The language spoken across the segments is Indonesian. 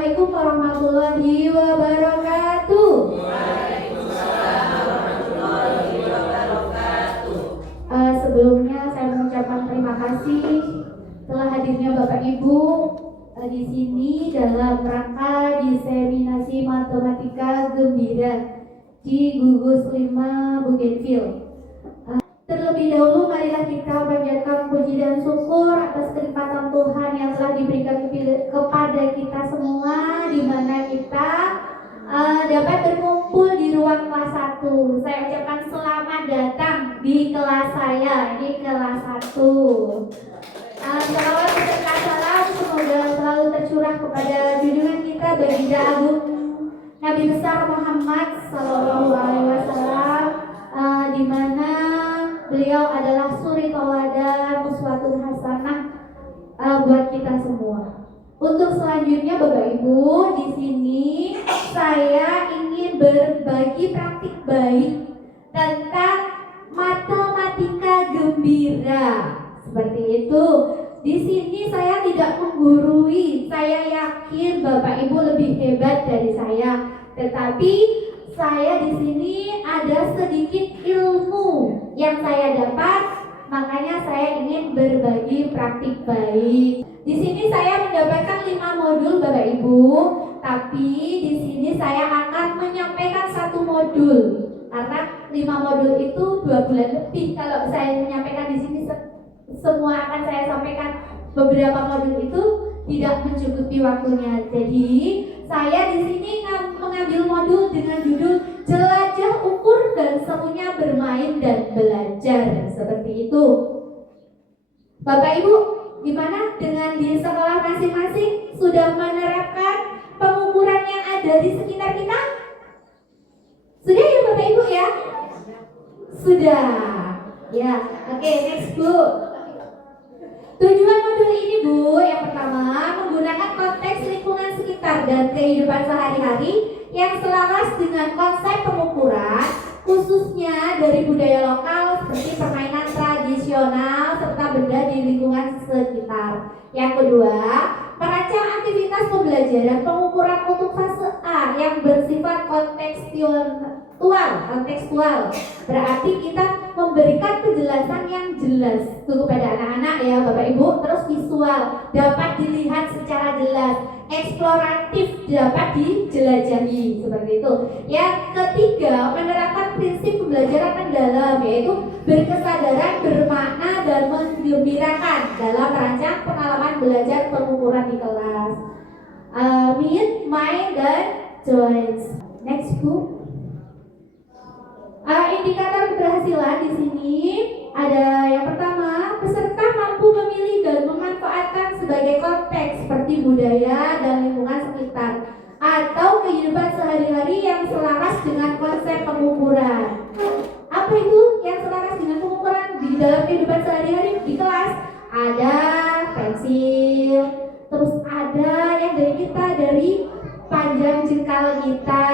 Assalamualaikum warahmatullahi wabarakatuh. Sebelumnya saya mengucapkan terima kasih telah hadirnya Bapak Ibu di sini dalam rangka diseminasi matematika gembira di Gugus 5 Bougainville. Terlebih dahulu marilah kita panjatkan puji dan syukur atas kenikmatan Tuhan yang telah diberikan kepada kita semua, di mana kita dapat berkumpul di ruang kelas 1. Saya ucapkan selamat datang di kelas saya, di kelas 1. Salawat beserta salam semoga selalu tercurah kepada junjungan kita Baginda Agung Nabi besar Muhammad Sallallahu Alaihi Wasallam, di mana beliau adalah suri tauladan uswatun hasanah buat kita semua. Untuk selanjutnya Bapak Ibu, di sini saya ingin berbagi praktik baik tentang matematika gembira. Seperti itu. Di sini saya tidak menggurui. Saya yakin Bapak Ibu lebih hebat dari saya. Tetapi saya di sini ada sedikit ilmu yang saya dapat, makanya saya ingin berbagi praktik baik. Di sini saya mendapatkan 5 modul Bapak Ibu, tapi di sini saya akan menyampaikan 1 modul. Karena 5 modul itu 2 bulan lebih. Kalau saya menyampaikan di sini semua akan saya sampaikan, beberapa modul itu tidak mencukupi waktunya. Jadi saya di sini mengambil modul dengan judul jelajah, ukur dan semuanya bermain dan belajar. Seperti itu. Bapak Ibu, gimana dengan di sekolah masing-masing sudah menerapkan pengukuran yang ada di sekitar kita? Sudah ya Bapak Ibu ya? Sudah. Ya, oke, next Bu. Tujuan modul ini Bu, yang pertama menggunakan konteks lingkungan sekitar dan kehidupan sehari-hari yang selaras dengan konsep pengukuran, khususnya dari budaya lokal seperti permainan tradisional serta benda di lingkungan sekitar. Yang kedua, merancang aktivitas pembelajaran pengukuran untuk fase A yang bersifat kontekstual. Berarti kita memberikan penjelasan yang jelas itu kepada anak-anak ya Bapak Ibu. Terus visual dapat dilihat secara jelas, eksploratif dapat dijelajahi, seperti itu. Yang ketiga, menerapkan prinsip pembelajaran mendalam, yaitu berkesadaran, bermakna dan menggembirakan dalam merancang pengalaman belajar pengukuran di kelas. Meet, mind, dan joins. Next Bu. Indikator keberhasilan di sini ada yang pertama, peserta mampu memilih dan memanfaatkan sebagai konteks seperti budaya dan lingkungan sekitar atau kehidupan sehari-hari yang selaras dengan konsep pengukuran. Apa itu yang selaras dengan pengukuran di dalam kehidupan sehari-hari di kelas? Ada pensil, terus ada yang dari panjang jengkal kita,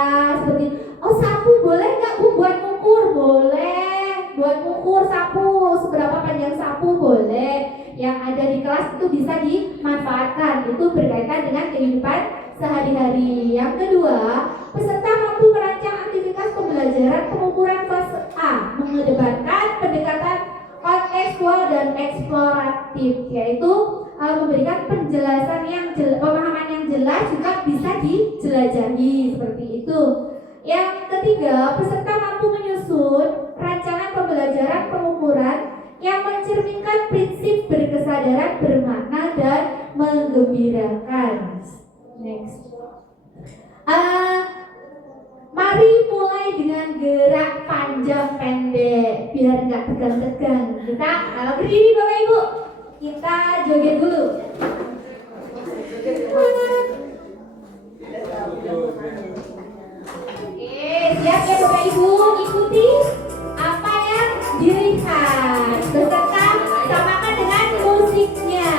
seperti sapu boleh nggak Bu buat ngukur? Boleh, buat ngukur sapu seberapa panjang sapu boleh. Yang ada di kelas itu bisa dimanfaatkan, itu berkaitan dengan kehidupan sehari-hari. Yang kedua, peserta mampu merancang aktivitas pembelajaran pengukuran fase A, mengedepankan pendekatan kontekstual dan eksploratif, yaitu memberikan penjelasan pemahaman yang jelas juga bisa dijelajahi, seperti itu. Yang ketiga, peserta mampu menyusun rancangan pembelajaran pengukuran yang mencerminkan prinsip berkesadaran, bermakna, dan menggembirakan. Next. Mari mulai dengan gerak panjang pendek biar nggak tegang-tegang. Kita berdiri Bapak Ibu. Kita joget dulu. Siap ya Bapak Ibu, ikuti apa yang dilihat beserta samakan dengan musiknya.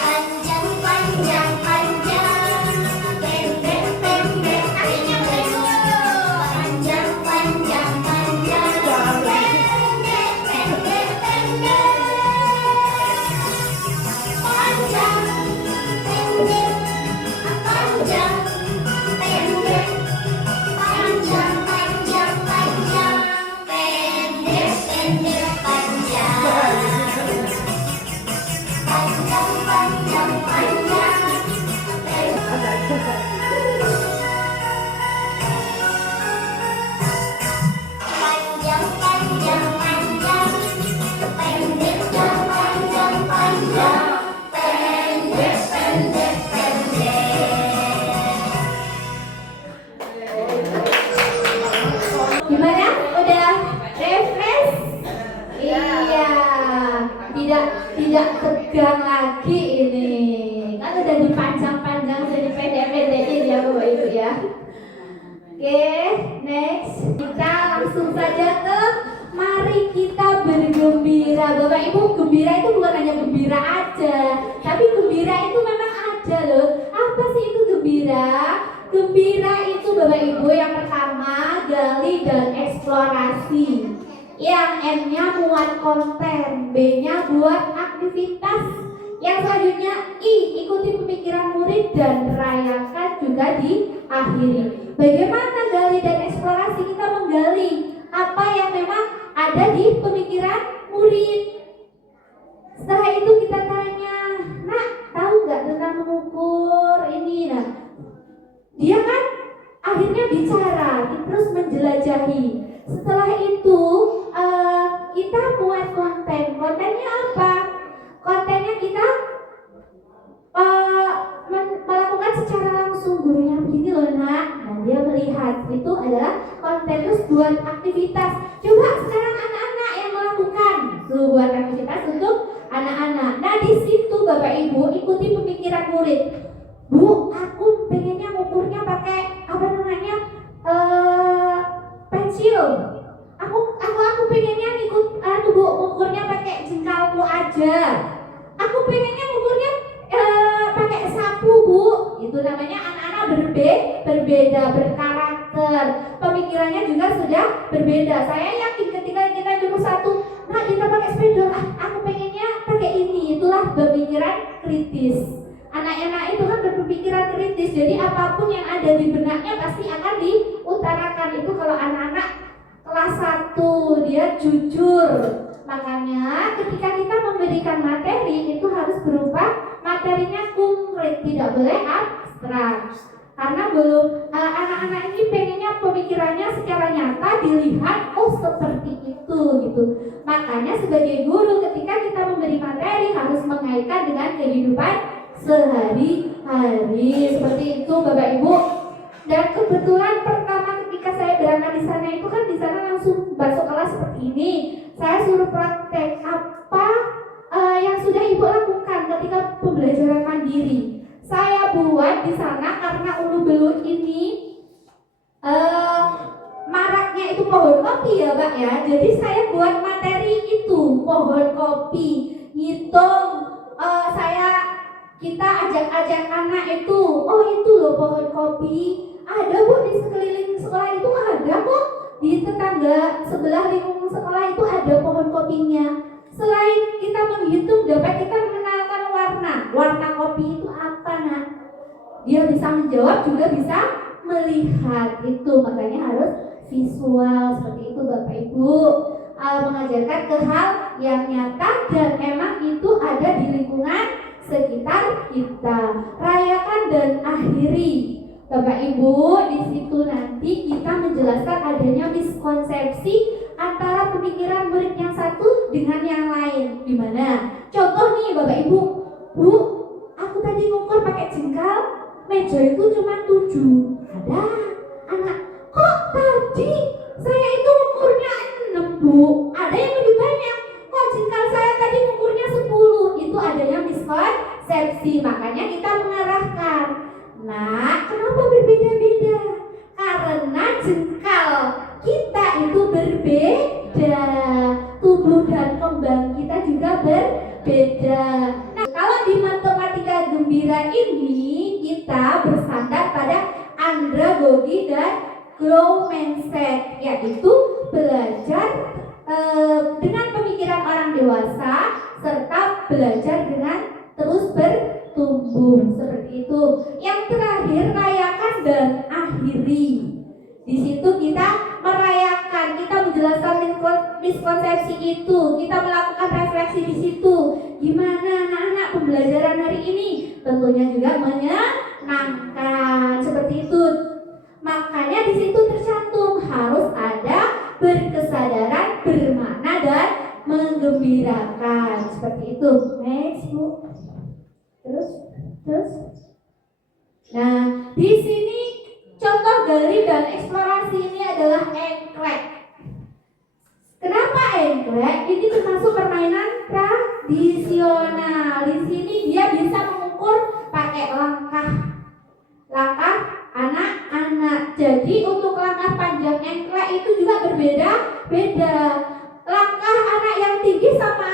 Panjang, panjang, panjang Oke, next. Kita langsung saja ke mari kita bergembira. Bapak Ibu, gembira itu bukan hanya gembira aja, tapi gembira itu memang ada loh. Apa sih itu gembira? Gembira itu Bapak Ibu yang pertama gali dan eksplorasi. Yang M-nya muat konten, B-nya buat aktivitas. Yang selanjutnya I, ikuti pemikiran murid dan rayakan juga diakhiri. Bagaimana gali dan eksplorasi? Kita menggali apa yang memang ada di pemikiran murid. Setelah itu kita tanya, nak tahu gak tentang mengukur ini? Nah, dia kan akhirnya bicara, terus menjelajahi. Setelah itu kita buat konten. Kontennya apa? Kontennya kita melakukan secara langsung. Gurunya begini loh nak. Nah dia melihat itu adalah konten. Terus buat aktivitas. Coba sekarang anak-anak yang melakukan. Tuh buat aktivitas untuk anak-anak. Nah di situ Bapak Ibu ikuti pemikiran murid. Bu, aku pengennya ngukurnya pakai apa namanya pensil. Aku pengennya ikut Bu, ngukurnya pakai jengkalku aja. Aku pengennya ngukurnya pakai sapu Bu. Itu namanya anak-anak berbeda, berkarakter. Pemikirannya juga sudah berbeda. Saya yakin ketika kita nyuruh satu, nah kita pakai sepeda, aku pengennya pakai ini. Itulah pemikiran kritis. Anak-anak itu kan berpikiran kritis. Jadi apapun yang ada di benaknya pasti akan diutarakan. Itu kalau anak-anak kelas 1 dia jujur. Makanya ketika kita memberikan materi itu harus berupa materinya konkret, tidak boleh abstrak. Karena belum anak-anak ini pengennya pemikirannya secara nyata dilihat, oh seperti itu gitu. Makanya sebagai guru ketika kita memberi materi harus mengaitkan dengan kehidupan sehari-hari. Seperti itu Bapak Ibu. Dan kebetulan pertama ketika saya berangkat di sana itu kan di sana langsung masuk kelas seperti ini. Saya suruh praktek apa yang sudah Ibu lakukan ketika pembelajaran mandiri. Saya buat di sana karena Ulu Belu ini maraknya itu pohon kopi ya Pak ya. Jadi saya buat materi itu pohon kopi. Ngitung kita ajak-ajak anak itu, oh itu loh pohon kopi. Ada Bu di sekeliling sekolah itu ada kok. Di tetangga sebelah lingkungan sekolah itu ada pohon kopinya. Selain kita menghitung, dapat kita mengenalkan warna kopi itu apa nak? Dia bisa menjawab juga bisa melihat itu. Makanya harus visual seperti itu Bapak Ibu. Mengajarkan ke hal yang nyata dan memang itu ada di lingkungan sekitar kita. Rayakan dan akhiri. Bapak Ibu, di situ nanti kita menjelaskan adanya miskonsepsi antara pemikiran murid yang satu dengan yang lain. Gimana? Contoh nih Bapak Ibu, Bu, aku tadi ngukur pakai jengkal, meja itu cuma 7. Ada anak, kok tadi saya itu ngukurnya 6 Bu? Ada yang lebih banyak. Kok jengkal saya tadi ngukurnya 10? Itu adanya miskonsepsi. Makanya kita mengarahkan. Nah, kenapa berbeda-beda? Karena jengkal kita itu berbeda. Tubuh dan kembang kita juga berbeda. Nah, kalau di matematika gembira ini kita bersandar pada andragogi dan growth mindset, yaitu belajar dengan pemikiran orang dewasa serta belajar dengan terus bertumbuh seperti itu. Yang terakhir, rayakan dan akhiri. Di situ kita merayakan, kita menjelaskan miskonsepsi itu, kita melakukan refleksi di situ. Gimana anak-anak pembelajaran hari ini? Tentunya juga menyenangkan seperti itu. Makanya di situ tercantum harus ada berkesadaran, bermakna dan menggembirakan seperti itu. Next Bu. Terus. Nah, di sini contoh gali dan eksplorasi ini adalah engklek. Kenapa engklek? Ini termasuk permainan tradisional. Di sini dia bisa mengukur pakai langkah anak-anak. jadi untuk langkah panjang engklek itu juga berbeda-beda. Langkah anak yang tinggi sama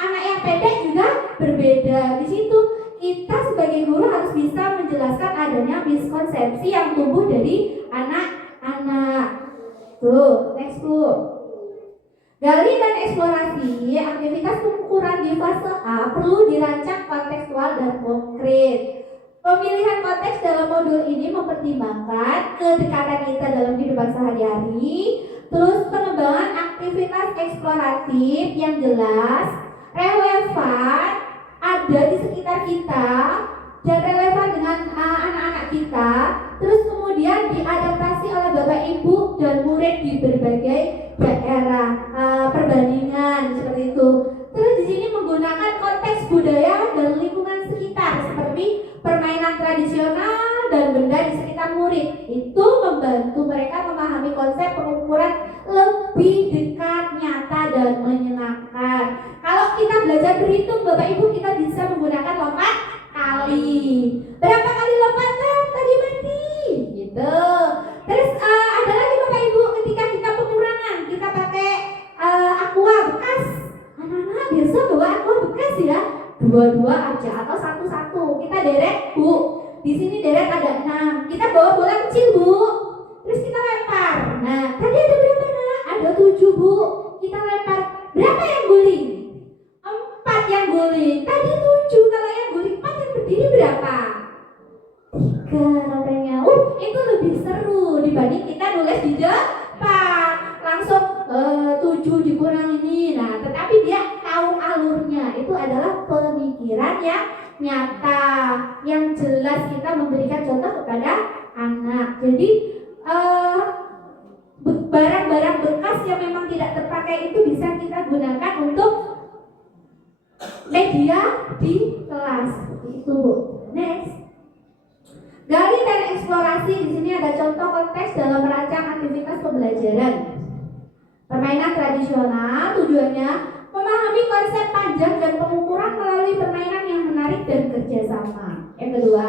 anak yang pendek juga berbeda. Di situ kita sebagai guru harus bisa menjelaskan adanya miskonsepsi yang tumbuh dari anak-anak. Tuh, next Bu. Gali dan eksplorasi aktivitas pengukuran di fase A perlu dirancang kontekstual dan konkret. Pemilihan konteks dalam modul ini mempertimbangkan kedekatan kita dalam kehidupan sehari-hari, terus pengembangan aktivitas eksploratif yang jelas, relevan, ada di sekitar kita, dan relevan dengan anak-anak kita, terus kemudian diadaptasi oleh Bapak Ibu dan murid di berbagai daerah, perbandingan seperti itu. Terus di sini menggunakan konteks budaya dan lingkungan sekitar seperti permainan tradisional dan benda di sekitar murid. Itu membantu mereka memahami konsep pengukuran lebih dekat, nyata, dan menyenangkan. Kalau kita belajar berhitung, Bapak Ibu, kita bisa menggunakan lompat kali. Berapa kali lompat tadi mati? Gitu. Terus ada lagi Bapak Ibu, ketika kita pengurangan, kita pakai aqua bekas. Anak-anak biasa bawa aqua bekas ya. Dua-dua aja atau satu-satu. Kita deret, Bu. Di sini deret ada 6. Kita bawa bola kecil, Bu. Terus kita lempar. Nah, tadi ada berapa, Nak? Ada 7, Bu. Kita lempar. Berapa yang guling? 4 yang guling. Tadi 7. Kalau yang guling 4, yang berdiri berapa? 3 katanya. Itu lebih seru dibanding kita nulis di depan. Langsung 7 dikurang ini. Nah, tetapi dia tahu alurnya. Itu adalah pemikiran yang nyata, yang jelas kita memberikan contoh kepada anak. Jadi barang-barang bekas yang memang tidak terpakai itu bisa kita gunakan untuk media di kelas. Itu, Bu. Next. Gali dan eksplorasi. Di sini ada contoh konteks dalam merancang aktivitas pembelajaran. Permainan tradisional tujuannya memahami konsep panjang dan pengukuran melalui permainan yang menarik dan kerjasama. Yang kedua,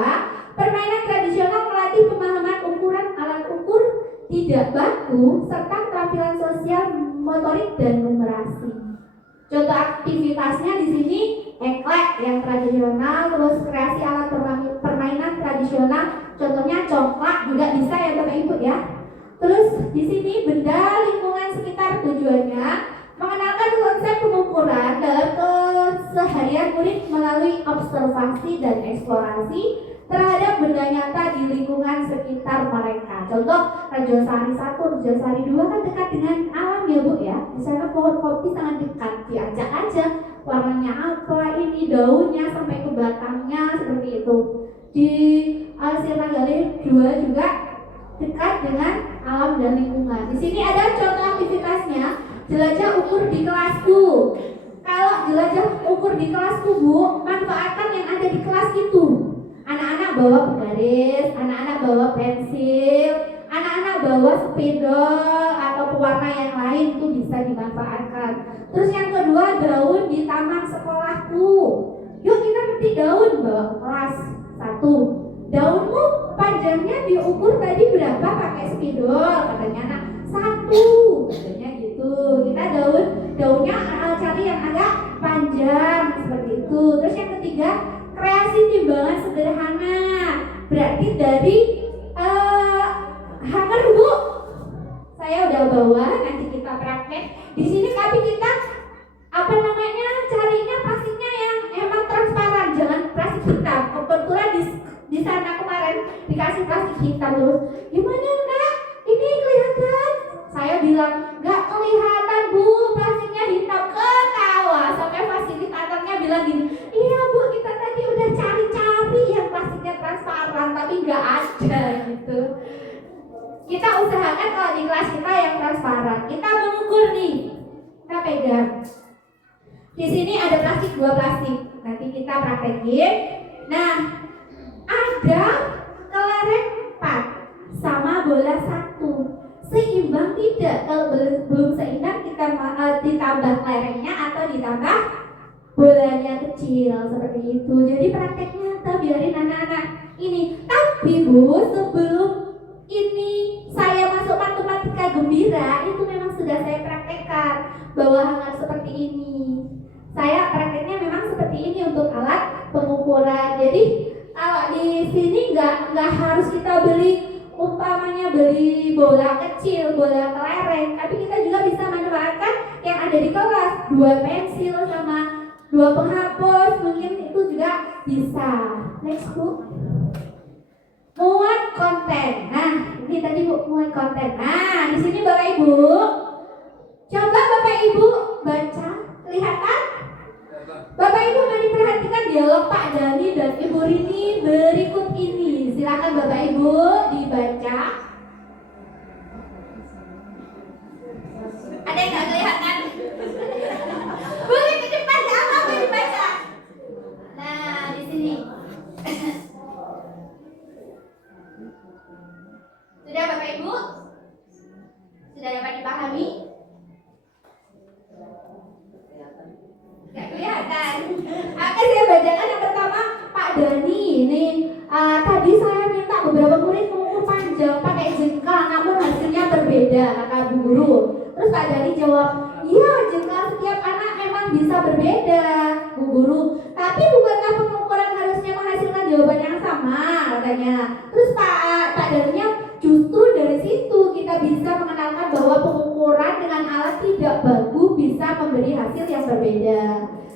permainan tradisional melatih pemahaman ukuran alat ukur tidak baku serta keterampilan sosial, motorik, dan numerasi. Contoh aktivitasnya di sini engklek yang tradisional, terus kreasi alat permainan tradisional, contohnya congklak juga bisa ya Bapak Ibu ya. Terus di sini benda lingkungan sekitar tujuannya mengenalkan konsep pengukuran dalam keseharian murid melalui observasi dan eksplorasi terhadap benda nyata di lingkungan sekitar mereka. Contoh Rajosari 1, Rajosari 2 kan dekat dengan alam ya Bu ya. Di sana pohon kopi sangat dekat, diajak aja warnanya apa, ini daunnya sampai ke batangnya seperti itu. Di Sirna Gali 2 juga dekat dengan alam dan lingkungan. Di sini ada contoh aktivitasnya, jelajah ukur di kelasku. Kalau jelajah ukur di kelasku Bu, manfaatkan yang ada di kelas itu. Anak-anak bawa penggaris, anak-anak bawa pensil, anak-anak bawa spidol atau pewarna yang lain, itu bisa dimanfaatkan. Terus yang kedua, daun di taman sekolahku. Yuk kita petik daun, bawa ke kelas 1. Daunmu panjangnya diukur tadi berapa pakai spidol, katanya anak 1, katanya gitu. Kita daunnya cari yang agak panjang seperti itu. Terus yang ketiga, kreasi timbangan sederhana. Berarti dari hanger Bu. Saya udah bawa, nanti kita praktek. Di sini tapi kita carinya plastiknya yang emang transparan, jangan plastik hitam. Kebetulan di sana kemarin dikasih plastik hitam terus. Gimana Nak? Ini kelihatan? Saya bilang nggak kelihatan Bu, plastiknya hitam. Ketawa sampai fasilitatornya bilang gini, iya Bu, kita tadi udah cari-cari yang plastiknya transparan tapi nggak ada gitu. Kita usahakan kalau di kelas kita yang transparan. Kita mengukur nih, kita pegang. Di sini ada plastik, 2 plastik. Nanti kita praktekin. Nah, ada kelereng 4 sama bola 1. Seimbang tidak? Kalau belum seimbang kita ditambah kelerengnya atau ditambah bolanya kecil seperti itu. Jadi prakteknya kita biarin anak-anak ini. Tapi Bu, sebelum ini ini. Saya prakteknya memang seperti ini untuk alat pengukuran. Jadi kalau di sini nggak harus kita beli, umpamanya beli bola kecil, bola kelereng, tapi kita juga bisa manfaatkan yang ada di kelas, 2 pensil sama 2 penghapus, mungkin itu juga bisa. Next Bu. Muat konten. Nah, ini tadi Bu, muat konten. Nah, di sini Bapak Ibu, coba Bapak Ibu baca, kelihatan? Bapak Ibu mari perhatikan dialog Pak Dani dan Ibu Rini berikut ini. Silakan Bapak Ibu dibaca. Ada yang nggak kelihatan? Boleh ke depan, nggak apa-apa dibaca. Nah, di sini. Sudah Bapak Ibu? Sudah dapat dipahami? Gak kelihatan. Oke, saya bacakan yang pertama Pak Dani. Ini tadi saya minta beberapa murid mengukur panjang pakai jengkal, namun hasilnya berbeda, kata Bu Guru. Terus Pak Dani jawab, iya jengkal setiap anak memang bisa berbeda, Bu Guru. Tapi bukankah pengukuran harusnya menghasilkan jawaban yang sama, katanya. Terus Pak Daninya, justru dari situ kita bisa mengenalkan bahwa pengukuran dengan alat tidak baku bisa memberi hasil yang berbeda.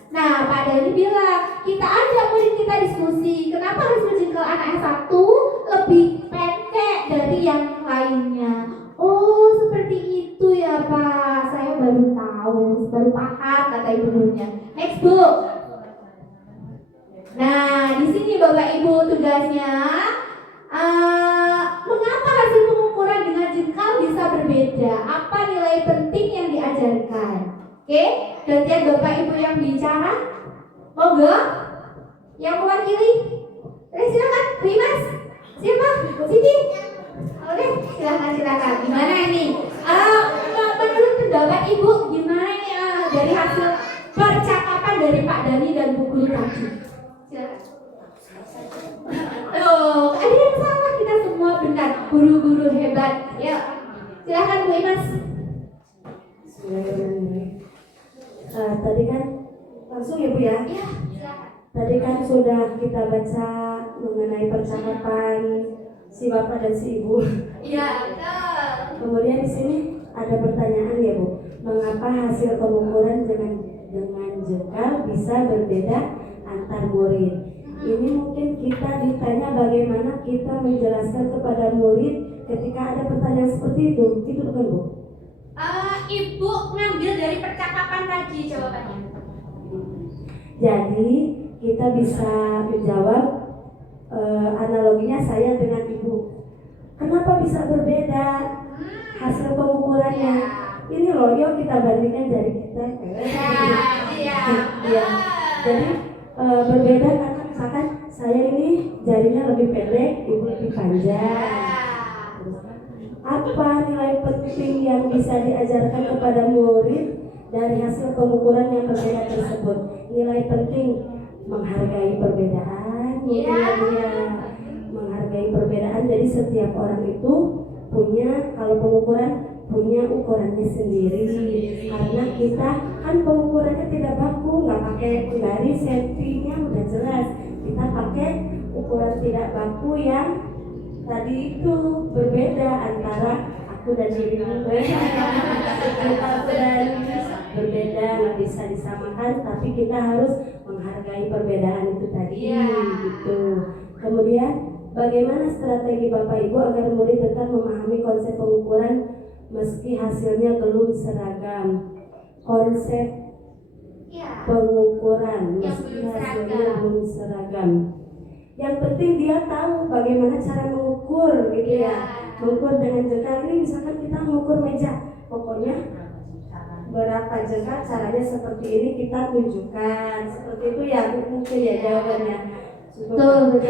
Nah, Pak Dani bilang, kita ajak murid kita diskusi, kenapa hasil jengkal anak yang satu lebih pendek dari yang lainnya. Oh, seperti itu ya Pak, saya baru tahu, baru paham, kata ibu gurunya. Next Bu. Nah, di sini Bapak Ibu tugasnya, mengapa hasil pengukuran dengan jengkal bisa berbeda? Apa nilai penting yang diajarkan? Oke, gantian Bapak Ibu yang bicara. Monggo, yang mewakili. Silakan, Rimas. Siapa? Siti. Oke, silakan. Gimana ini? Menurut pendapat Ibu, gimana ya dari hasil percakapan dari Pak Dani dan Bu Guru tadi? Silakan. Loh, ada yang salah, kita semua benar. Guru-guru hebat. Ya, silakan Bu Imas. Tadi kan langsung ya Bu ya? Iya, silakan. Tadi kan sudah kita baca mengenai percakapan si Bapak dan si Ibu. Iya, betul. Kemudian di sini ada pertanyaan ya Bu, mengapa hasil pengukuran dengan jengkal bisa berbeda antar murid? Ini mungkin kita ditanya bagaimana kita menjelaskan kepada murid ketika ada pertanyaan seperti itu bukan Bu? Ibu ngambil dari percakapan tadi jawabannya. Jadi kita bisa menjawab analoginya saya dengan Ibu. Kenapa bisa berbeda hasil pengukurannya? Ini loh, yuk kita bandingkan jari kita. Iya. Jadi berbeda karena misalkan saya ini jarinya lebih pendek, Ibu lebih panjang. Apa nilai penting yang bisa diajarkan kepada murid dari hasil pengukuran yang berbeda tersebut? Nilai penting menghargai perbedaan, menghargai perbedaan. Jadi setiap orang itu punya, kalau pengukuran punya ukurannya sendiri. Karena kita kan pengukurannya tidak baku, nggak pakai garis sentinya udah jelas. Kita pakai ukuran tidak baku yang tadi itu berbeda antara aku dan dirimu. Kita berbeda, nggak bisa disamakan, tapi kita harus menghargai perbedaan itu tadi. Gitu. Kemudian bagaimana strategi Bapak Ibu agar murid tetap memahami konsep pengukuran meski hasilnya belum seragam? Konsep pengukuran meski hasilnya belum seragam. Yang penting dia tahu bagaimana cara mengukur gitu ya. Mengukur dengan jengkal ini misalkan kita mengukur meja, pokoknya berapa jengkal, caranya seperti ini kita tunjukkan. Seperti itu ya mungkin ya jawabannya. Betul.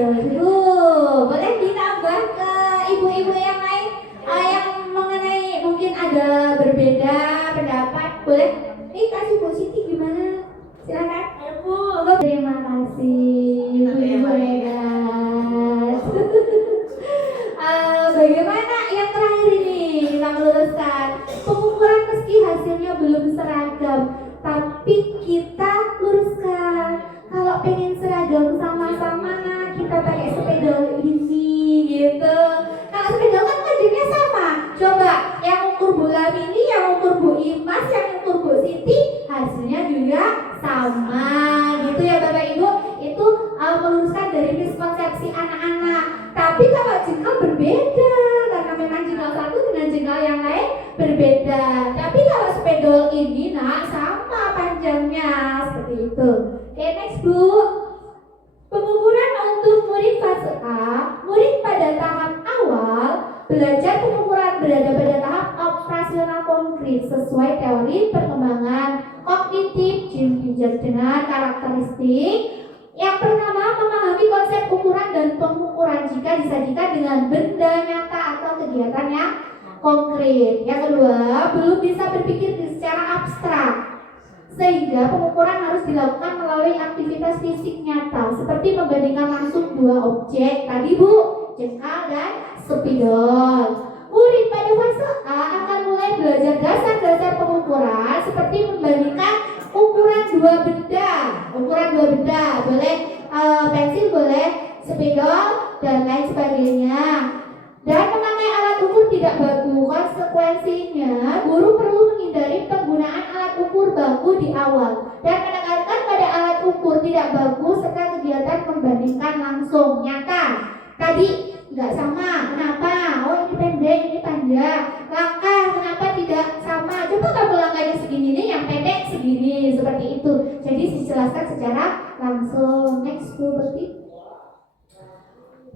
Boleh ditambah ke ibu-ibu yang lain yang mengenai mungkin ada berbeda pendapat, boleh? Kasih Bu Siti gimana? Silakan. Bu. Terima kasih ibu-ibu hebat. Bagaimana yang terakhir ini kita meluruskan pengukuran meski hasilnya belum seragam, tapi berbeda karena memang jengkal satu dengan jengkal yang lain berbeda. Tapi kalau spidol ini nak sama panjangnya seperti itu. Oke, next Bu. Pengukuran untuk murid fase A, murid pada tahap awal belajar pengukuran berada pada tahap operasional konkret sesuai teori perkembangan kognitif dengan karakteristik yang pertama memahami konsep ukuran dan pengukuran jika disajikan dengan benda nyata atau kegiatan yang konkret. Yang kedua, belum bisa berpikir secara abstrak sehingga pengukuran harus dilakukan melalui aktivitas fisik nyata seperti membandingkan langsung dua objek tadi Bu, jengkal dan spidol. Murid pada fase A akan mulai belajar dasar-dasar pengukuran seperti membandingkan ukuran dua benda, boleh pensil, boleh spidol dan lain sebagainya. Dan memakai alat ukur tidak baku. Konsekuensinya, guru perlu menghindari penggunaan alat ukur baku di awal dan menekankan pada alat ukur tidak baku serta kegiatan membandingkan langsung nyata. Tadi nggak sama, kenapa? Oh ini pendek, ini panjang. Langkah kenapa tidak sama? Coba kamu langkahnya segini nih, yang pendek segini, seperti itu. Jadi dijelaskan secara langsung. Next Bu Berti.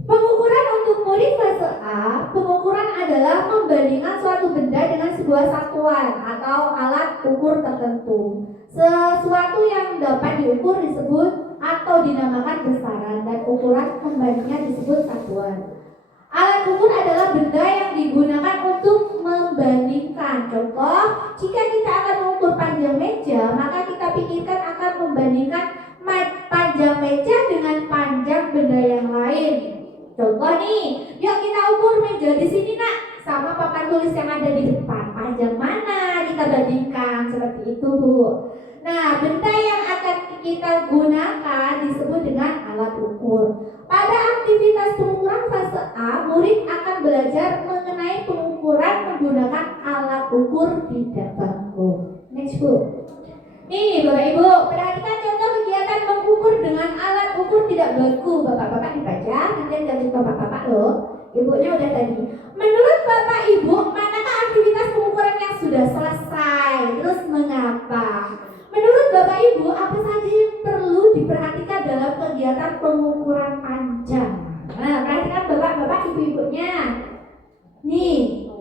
Pengukuran untuk murid fase A, pengukuran adalah membandingkan suatu benda dengan sebuah satuan atau alat ukur tertentu. Sesuatu yang dapat diukur disebut atau dinamakan besaran dan ukuran pembandingnya disebut satuan. Alat ukur adalah benda yang digunakan untuk membandingkan. Contoh, jika kita akan mengukur panjang meja, maka kita pikirkan akan membandingkan panjang meja dengan panjang benda yang lain. Contoh nih, yuk kita ukur meja di sini nak sama papan tulis yang ada di depan. Panjang mana kita bandingkan, seperti itu Bu. Nah, benda yang akan kita gunakan disebut dengan alat ukur. Pada aktivitas pengukuran fase A, murid akan belajar mengenai pengukuran menggunakan alat ukur tidak baku. Next Bu. Nih Bapak Ibu, perhatikan contoh kegiatan mengukur dengan alat ukur tidak baku. Bapak-bapak dibaca, nanti jadi bapak-bapak loh. Ibunya udah tadi. Menurut Bapak Ibu, manakah aktivitas pengukuran yang sudah selesai? Terus mengapa? Menurut Bapak Ibu, apa saja yang perlu diperhatikan dalam kegiatan pengukuran panjang? Nah, perhatikan bapak-bapak, ibu-ibunya. Nih,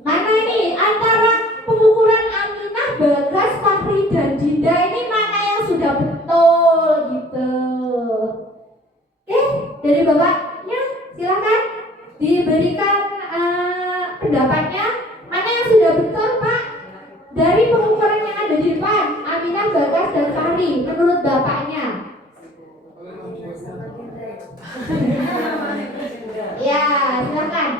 mana nih antara pengukuran Aminah, Bagas, Fahri, dan Dinda ini mana yang sudah betul gitu? Oke, dari bapaknya silakan diberikan pendapatnya. Mana yang sudah betul Pak? Dari pengukuran yang ada di depan, Aminah, Bagas, dan Fahri, menurut bapaknya. Ya, silakan.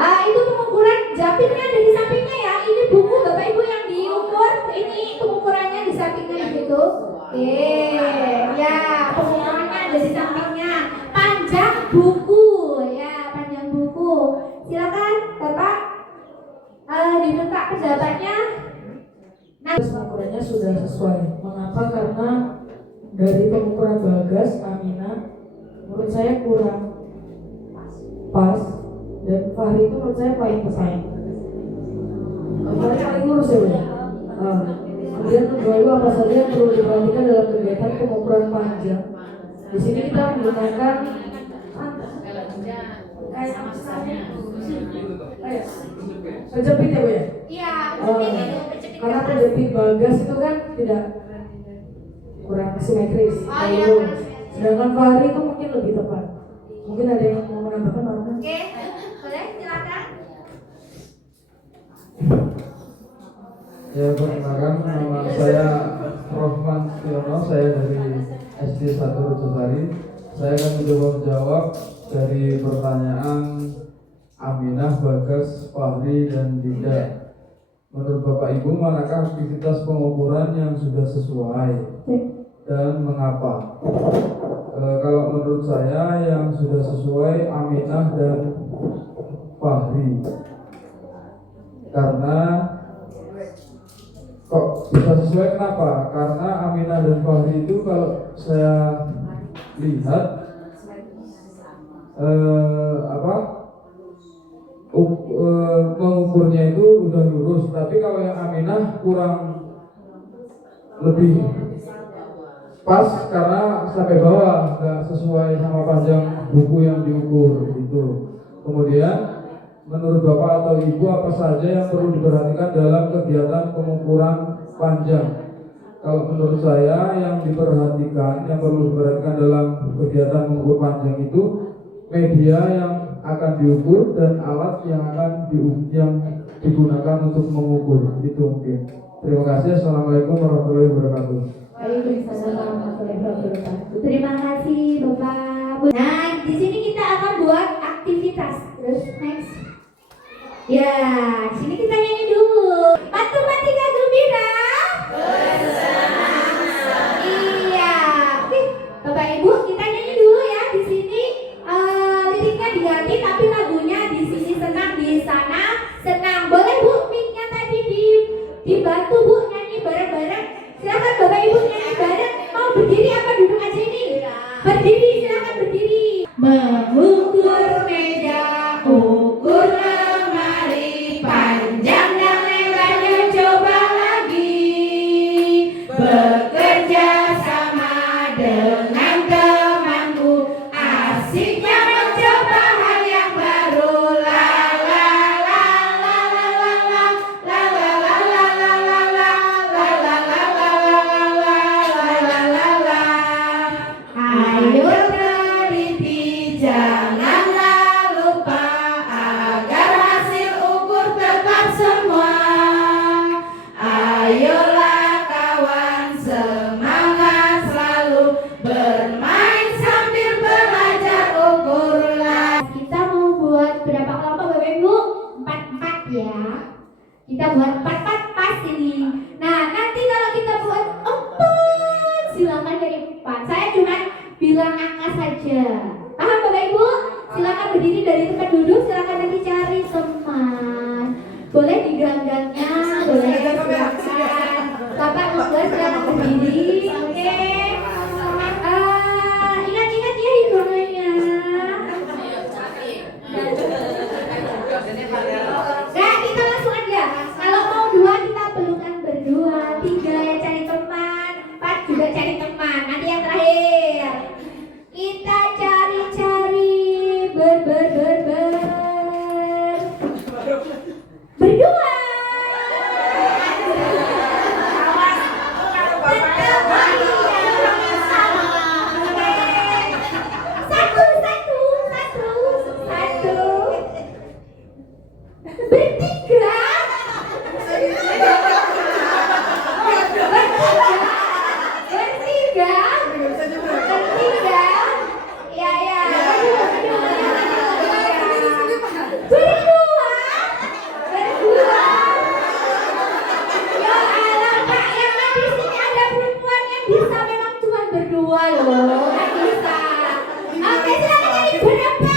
Itu pengukuran japitnya ada di sampingnya ya. Ini buku Bapak Ibu yang diukur, ini pengukurannya di sampingnya gitu. Oke, ya pengukurannya ada di sampingnya. Panjang buku, ya panjang buku. Silakan Bapak diminta pendapatnya. Nah, pengukurannya sudah sesuai. Mengapa? Karena dari pengukuran Bagas, Aminah, menurut saya kurang pas. Dan Fahri itu menurut saya paling pesan. Fahri paling lurus ya Bu. Kemudian kedua itu apa saja yang perlu diperhatikan dalam kegiatan pengukuran panjang. Di sini kita menggunakan penjepit ya Bu ya? Iya, karena penjepit Bagas itu kan tidak kurang simetris. Sedangkan Fahri itu mungkin lebih tepat. Mungkin ada yang mau menambahkan orang? Oke, boleh silakan. Ya, perkenalkan nama saya Rofman Tiono, saya dari SD 1 Rejosari. Saya akan mencoba menjawab dari pertanyaan Aminah, Bagas, Fahri, dan Dinda. Menurut Bapak Ibu, manakah aktivitas pengukuran yang sudah sesuai dan mengapa? Kalau menurut saya yang sudah sesuai Aminah dan Fahri. Karena kok bisa sesuai kenapa? Karena Aminah dan Fahri itu kalau saya lihat mengukurnya itu udah lurus, tapi kalau yang Aminah kurang lebih pas karena sampai bawah nggak sesuai sama panjang buku yang diukur gitu. Kemudian menurut Bapak atau Ibu apa saja yang perlu diperhatikan dalam kegiatan pengukuran panjang? Kalau menurut saya yang perlu diperhatikan dalam kegiatan mengukur panjang itu media yang akan diukur dan alat yang digunakan untuk mengukur. Itu mungkin. Terima kasih. Assalamualaikum warahmatullahi wabarakatuh. Waalaikumsalam warahmatullahi wabarakatuh. Terima kasih Bapak. Nah, di sini kita akan buat aktivitas. Terus next. Ya, sini kita nyanyi dulu. Matematika gembira. Iya. Oke, Bapak Ibu kita nyanyi dulu ya di sini. Liriknya diganti tapi lagunya di sini senang, di sana senang. Boleh Bu, mic-nya tadi dibantu Bu nyanyi bareng-bareng. Silakan Bapak Ibu nyanyi bareng. Mau berdiri apa duduk aja ini? Berdiri, silakan berdiri. Mengukur meja, ukur lemari, panjang dan lebarnya coba lagi. Bekerja sama dengan temanku, asiknya mencoba hal yang baru. La la la la la la la la la la la la la la la la la la. Ayo teliti, janganlah lupa agar hasil ukur tetap semua. Ayolah kawan, semangat selalu bermain sambil belajar ukurlah. Kita mau buat berapa kelompok Bapak Ibu? 4 ya. Kita buat 4 pas ini. Nah, nanti kalau kita buat 4, silakan dari 4. Saya cuma bilang angka saja. Paham Bapak Ibu? Silakan berdiri dari tempat duduk, silakan nanti cari teman. Boleh di ganggangnya, boleh silakan. Bapak Ibu silakan berdiri. Oke. Ingat-ingat ya hitungannya. Nah, kita langsung aja. Kalau mau 2 kita pelukan berdua, 3 ya cari teman, 4 juga cari teman. Nanti yang terakhir kita cari-cari berdua. Satu. Bertiga. Ya. Berdua. Ya Allah Pak, yang di sini ada perempuan yang bisa, memang cuma berdua loh, nggak bisa. Oke, silakan jadi berapa?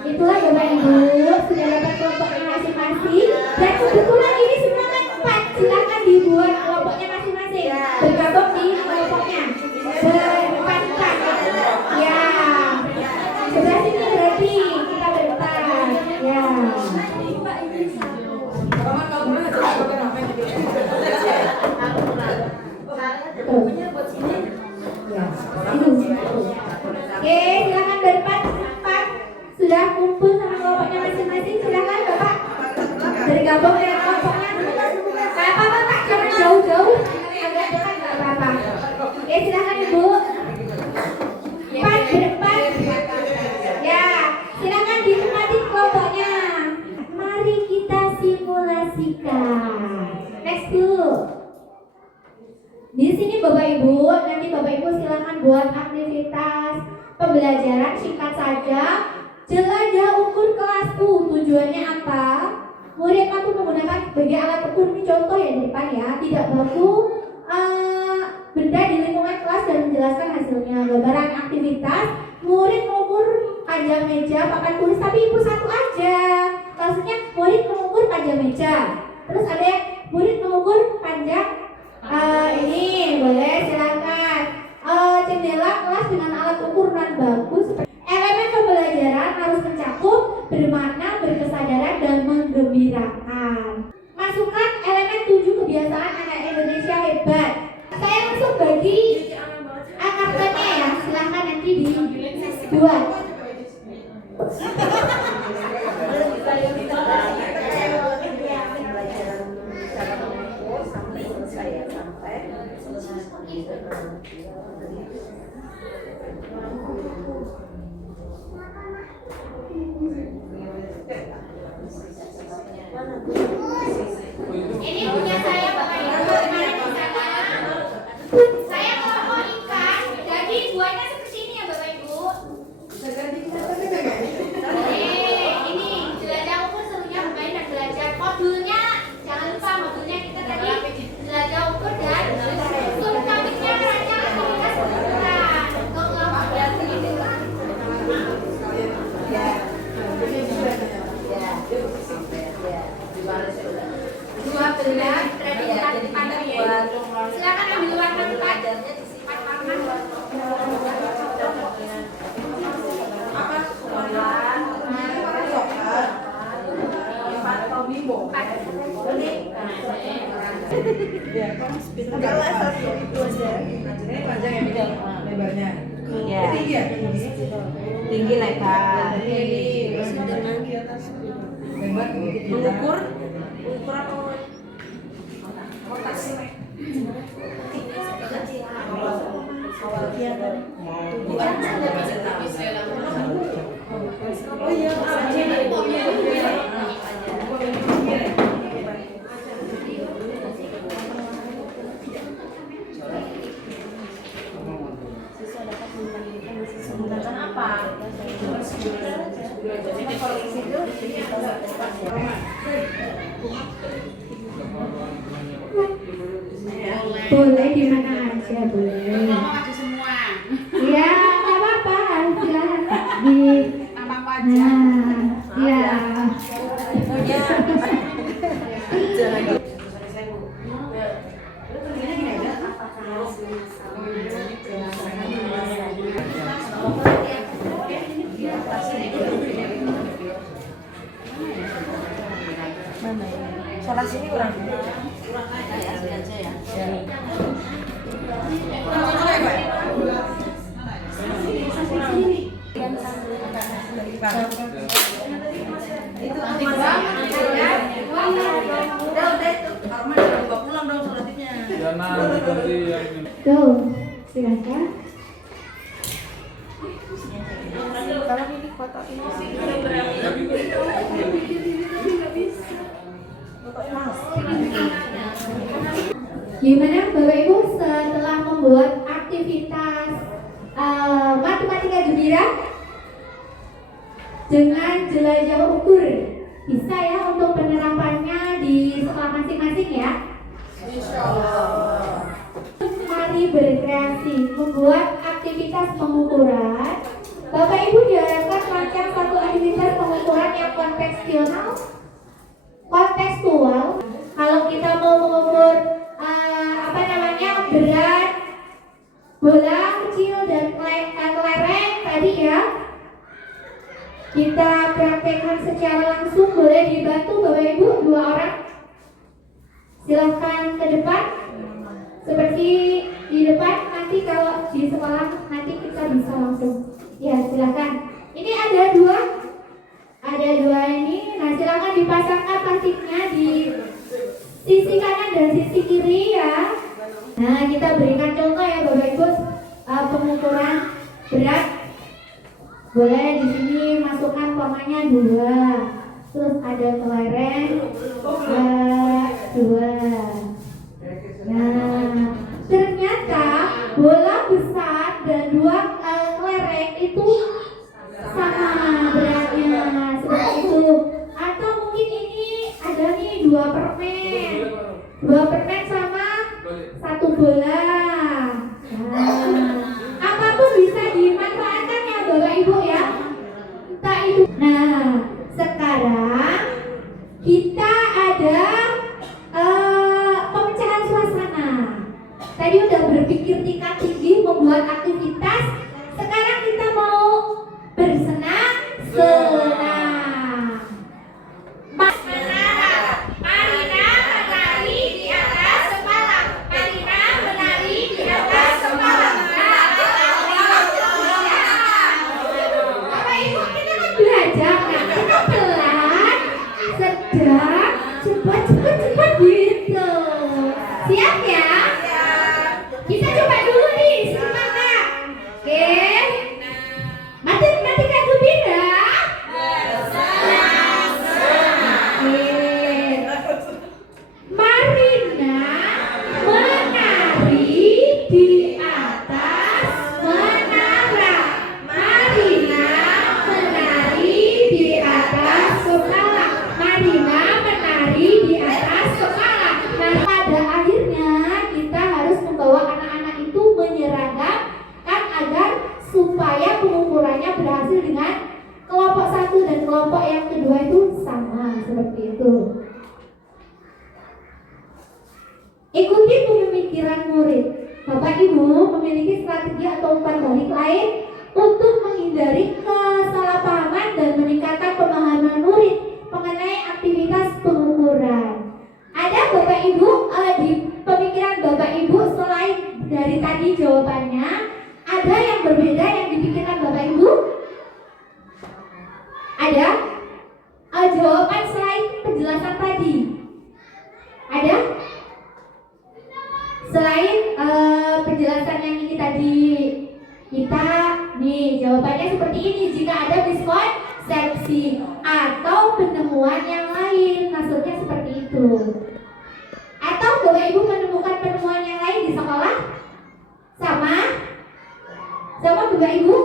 Itulah Bapak Ibu sudah dapat kelompoknya masing-masing. Dan kebetulan ini semua kan 4. Silakan dibuat kelompoknya masing-masing. Bergabung di kelompoknya. Berempat. Ya. Sebelah sini berarti kita berempat. Ya. Oke, silakan berempat. Sudah kumpul sama kelompoknya masing-masing, silakan Bapak bergabung dengan kelompoknya. Nggak apa-apa Pak, jangan jauh-jauh, agak dekat nggak apa-apa. Oke, silakan Ibu. 4 berempat. Ya, silakan dinikmati kelompoknya. Mari kita simulasikan. Next dulu. Di sini Bapak Ibu, nanti Bapak Ibu silakan buat aktivitas pembelajaran singkat saja. Jelajah ukur kelasku, tujuannya apa? Murid mampu menggunakan sebagai alat ukur, ini contoh ya di depan ya. Tidak baku benda di lingkungan kelas dan menjelaskan hasilnya. Gambaran aktivitas, murid mengukur panjang meja, papan tulis, tapi Ibu satu aja. Maksudnya murid mengukur panjang meja, Terus ada yang murid mengukur panjang. Ini boleh silakan. Jendela kelas dengan alat ukuran bagus. Elemen pembelajaran harus mencakup, bermakna, berkesadaran, dan menggembirakan. Masukkan elemen 7 kebiasaan anak Indonesia hebat. Saya langsung bagi angkatannya ya, silahkan nanti dibuat. Ini punya saya Bapak Ibu, kemarin di sana. Saya mau ikan, jadi buahnya seperti ini ya Bapak Ibu. Ini jelajah ukur serunya bermain dan belajar. Modulnya jangan lupa, modulnya kita tadi jelajah ukur dan subkamiknya rancangan komunitas pengukuran. Untuk kelompok ini. Dua belas tradisi pandemi ya. Silakan ambil warna 4 warna. Tinggi lebar. Mengukur apa? Menggunakan apa? Boleh di mana aja boleh. Maju semua. Ya, nggak apa-apa. Silahkan di. Tambah wajah. Ya. Salah sini kurang aja ya, sini aja ya. Itu nanti udah itu Arman bawa pulang dong suratnya. Ya nanti yang Tuh, silakan. Kalau ini foto ini Gimana Bapak Ibu setelah membuat aktivitas matematika gembira dengan jelajah ukur? Bisa ya untuk penerapannya di sekolah masing-masing ya? Mari berkreasi membuat aktivitas pengukuran. Bapak Ibu diharapkan melakukan satu aktivitas pengukuran yang kontekstual. Kalau kita mau mengukur berat bola kecil dan kelereng tadi ya, kita praktekkan secara langsung. Boleh dibantu Bapak Ibu 2 orang, silahkan ke depan seperti di depan. Nanti kalau di sekolah nanti kita bisa langsung ya, silahkan. Ini ada dua ini. Nah, silahkan dipasangkan plastiknya di sisi kanan dan sisi kiri ya. Nah, kita berikan contoh ya Bapak Ibu, pengukuran berat. Boleh di sini masukkan komanya 2. Terus ada kelereng 2. Nah, ternyata bola besar dan 2 kelereng itu sama beratnya, seperti itu. Atau mungkin ini ada nih 2 permen. 2 permen sama 1 bola. Nah, apapun bisa dimanfaatkan ya Bapak Ibu ya. Entah itu. Nah, sekarang kita ada Dan cepat gitu. Siap ya? Kita coba dulu nih, semangat. Oke. Matematika gembira. Marina menari di atas menara. Marina menari di atas kepala. Marina menari di atas kepala. Nah, pada akhirnya kita harus membawa anak-anak itu menyeragamkan agar supaya pengukurannya berhasil dengan kelompok satu dan kelompok yang kedua itu sama seperti itu. Ikuti pemikiran murid. Bapak Ibu memiliki strategi atau umpan balik lain untuk menghindari kesalahpahaman dan meningkatkan pemahaman murid mengenai aktivitas pengukuran. Ada Bapak Ibu di pemikiran Bapak Ibu selain dari tadi jawabannya, ada yang berbeda yang dipikirkan Bapak Ibu? Ada? Jawaban selain penjelasan tadi? Ada? Selain penjelasan yang ini tadi, kita nih jawabannya seperti ini. Jika ada miskonsepsi atau penemuan yang lain, maksudnya seperti itu. Atau Bapak Ibu menemukan penemuan yang lain di sekolah? Sama? Sama Bapak Ibu?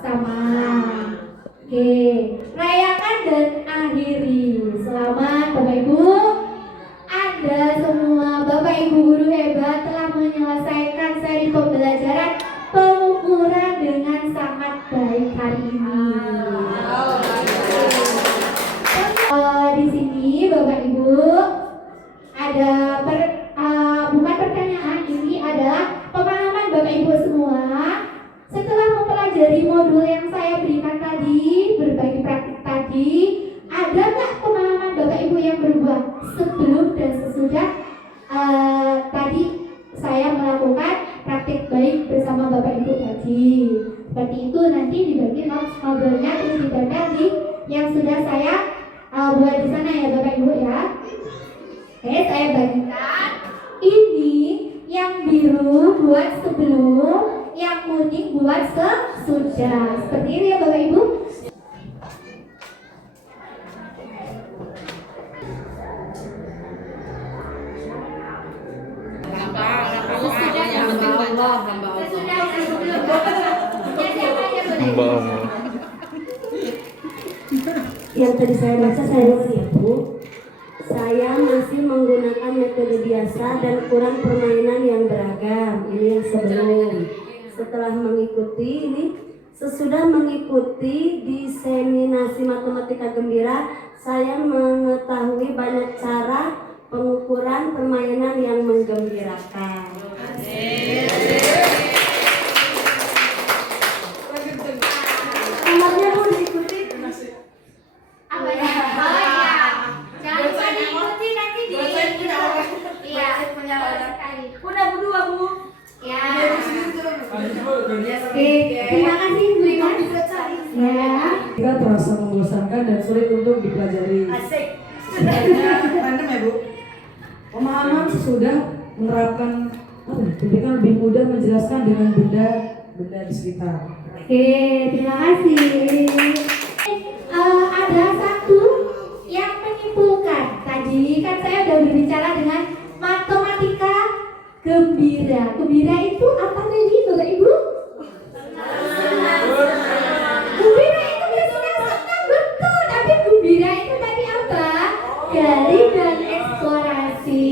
Sama. Oke, rayakan dan akhiri. Selamat Bapak Ibu. Anda semua Bapak Ibu guru hebat telah menyelesaikan seri pembelajaran pengukuran dengan sangat baik hari ini. Di sini Bapak Ibu ada bukan pertanyaan, ini adalah pemahaman Bapak Ibu semua. Setelah mempelajari modul yang saya berikan tadi, berbagi praktik tadi, ada nggak pemahaman Bapak Ibu yang berubah sebelum dan sesudah tadi saya melakukan praktik baik bersama Bapak Ibu tadi? Seperti itu, nanti dibagi notes ngobrolnya terus ditempel di yang sudah saya buat di sana ya Bapak Ibu ya. Oke, saya bagikan. Ini yang biru buat sebelum, yang kuning buat sesudah. Seperti ini ya Bapak Ibu. Yang tadi saya baca saya ulangi ya Bu. Saya masih menggunakan metode biasa dan kurang permainan yang beragam. Ini yang sebelum. Setelah mengikuti ini, sesudah mengikuti diseminasi matematika gembira, saya mengetahui banyak cara pengukuran permainan yang menggembirakan. Nomornya Bu diikuti. Apa ya? Oh iya. Jangan lupa diikuti nanti di. Iya. Sekali. Udah berdua Bu. Ya. Oke. Terima kasih Bu Iman. Ya. Kita terasa membosankan dan sulit untuk dipelajari. Asik. Random ya Bu. Pemahaman sudah menerapkan pendidikan lebih mudah menjelaskan dengan benda di sekitar. Oke, terima kasih. Ada satu yang menyimpulkan. Tadi kan saya sudah berbicara dengan matematika gembira. Gembira itu apa tadi Bapak Ibu? Gembira itu biasanya senang, betul. Tapi gembira itu tadi apa? Gali dan eksplorasi,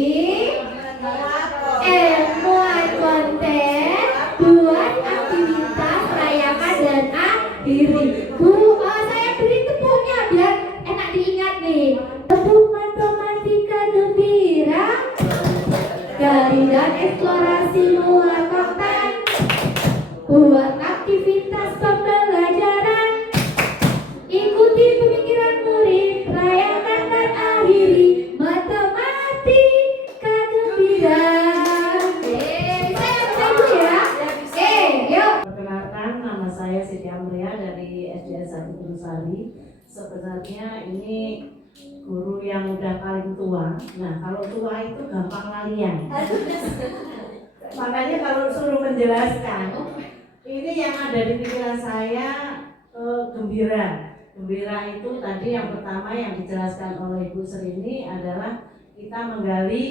ilmuwan konten, buat aktivitas, rayakan dan akhiri. Bu, saya beri tepuknya biar enak diingat nih. Tepuk matematika gembira, gali dan eksplorasi luar konten, buat aktivitas pembelajaran, ikuti pemikiran murid, rayakan dan akhiri matematika gembira. Saya Ibu ya. Yuk. Perkenalkan, nama saya Siti Amria dari SDN 1 Gunung Sari. Sebenarnya ini guru yang udah paling tua. Nah, kalau tua itu gampang lalian. Makanya kalau suruh menjelaskan, ini yang ada di pikiran saya gembira. Gembira itu tadi yang pertama yang dijelaskan oleh Ibu Serini adalah kita menggali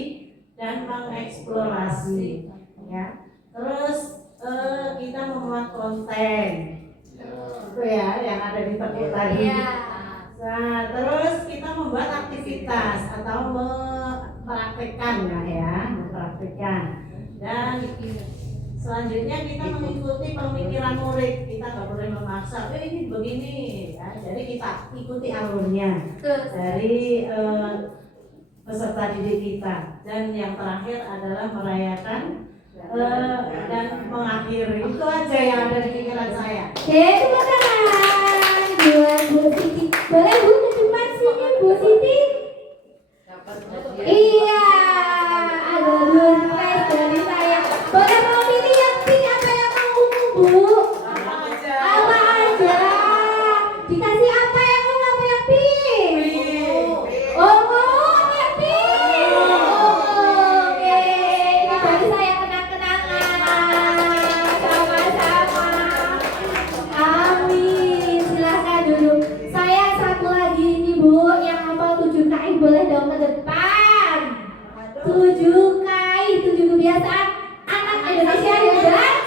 dan mengeksplorasi, ya. Terus kita membuat konten, itu ya yang ada di tepuk tadi. Nah, terus kita membuat aktivitas atau mempraktekkan, mempraktekkan. Dan selanjutnya kita mengikuti pemikiran murid. Kita nggak boleh memaksa, ini begini, ya. Jadi kita ikuti alurnya dari peserta didik kita. Dan yang terakhir adalah merayakan dan mengakhiri. Itu aja yang ada di pikiran saya. Oke, tepuk tangan buat Bu Siti. Boleh Bu ke depan sini Bu Siti? Iya, ada surprise dari saya. Boleh mau pilih yang pink apa yang mau ungu Bu? Apa aja. Dikasih apa yang ungu apa yang pink? Ungu apa yang pink? Oke, ini dari saya kenang-kenangan. Sama-sama. Amin. Silahkan duduk. Saya satu lagi ini Bu, yang hafal 7 KI boleh dong ke depan. 7 KI, 7 kebiasaan anak Indonesia yang baik.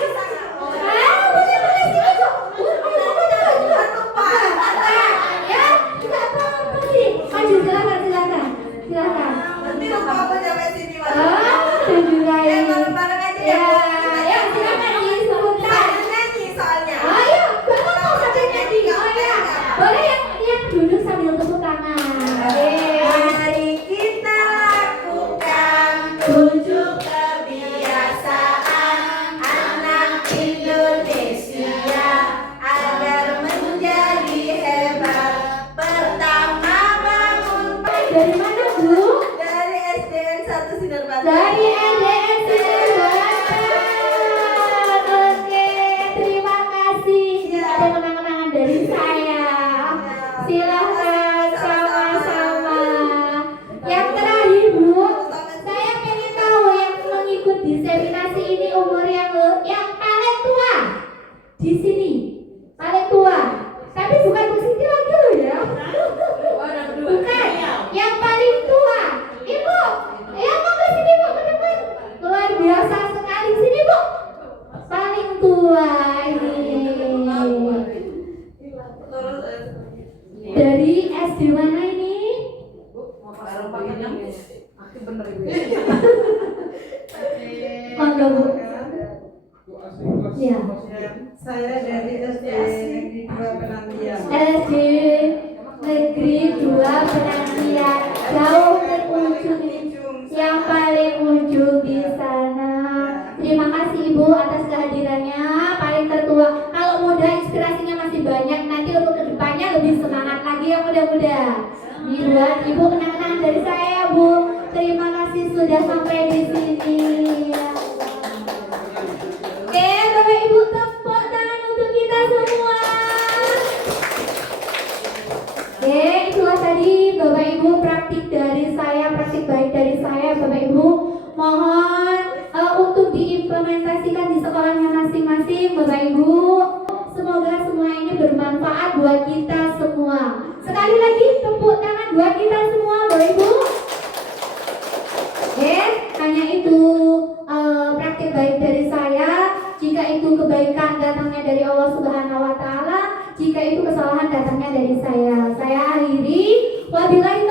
Boleh sini kok. Ya, tidak apa-apa sih. Maju, silakan. Nanti lupa aku sampai sini Mas. 7 KI. Bareng-bareng aja ya. Ya, silakan disebutkan. Nyanyi soalnya. Ayo, bapak mau sampai nyanyi. Oh ya, boleh yang duduk sambil tepuk tangan. Mari kita lakukan 7 kebiasaan anak Indonesia agar menjadi hebat. Pertama, bangun pagi. Dari mana Bu? Dari SDN 1 Sinar Banten. Dari LDN Sinar. Oke, terima kasih. Ada kenang-kenangan dari saya. Silahkan sama-sama. Yang terakhir Bu, saya pengen tahu yang mengikuti diseminasi ini umur yang paling tua di sini, paling tua. Tapi bukan Bu Siti lagi loh ya. Bukan, yang paling tua. Ibu, ya mau ke sini Bu, ke depan. Luar biasa sekali sini Bu. Paling tua ini. Dari SD mana ini? Mangga Bu. Ya. Saya dari SD Negeri 2 Penantian. SD Negeri 2 Penantian. Jauh terujung, yang paling ujung di sana. Terima kasih Ibu atas kehadirannya. Paling tertua. Kalau muda inspirasinya masih banyak. Nanti untuk kedepannya lebih semangat lagi yang muda-muda. Ini buat Ibu kenang-kenangan dari saya Bu. Terima kasih sudah sampai di sini. Oke, Bapak Ibu tepuk tangan untuk kita semua. Oke, itulah tadi Bapak Ibu praktik baik dari saya Bapak Ibu. Mohon untuk diimplementasikan di sekolahnya masing-masing Bapak Ibu. Semoga semua ini bermanfaat buat kita semua. Sekali lagi tepuk tangan buat kita semua Bapak Ibu. Oke, hanya itu praktik baik dari saya. Jika itu kebaikan datangnya dari Allah Subhanahu wa taala, jika itu kesalahan datangnya dari saya. Saya akhiri. Wabillahi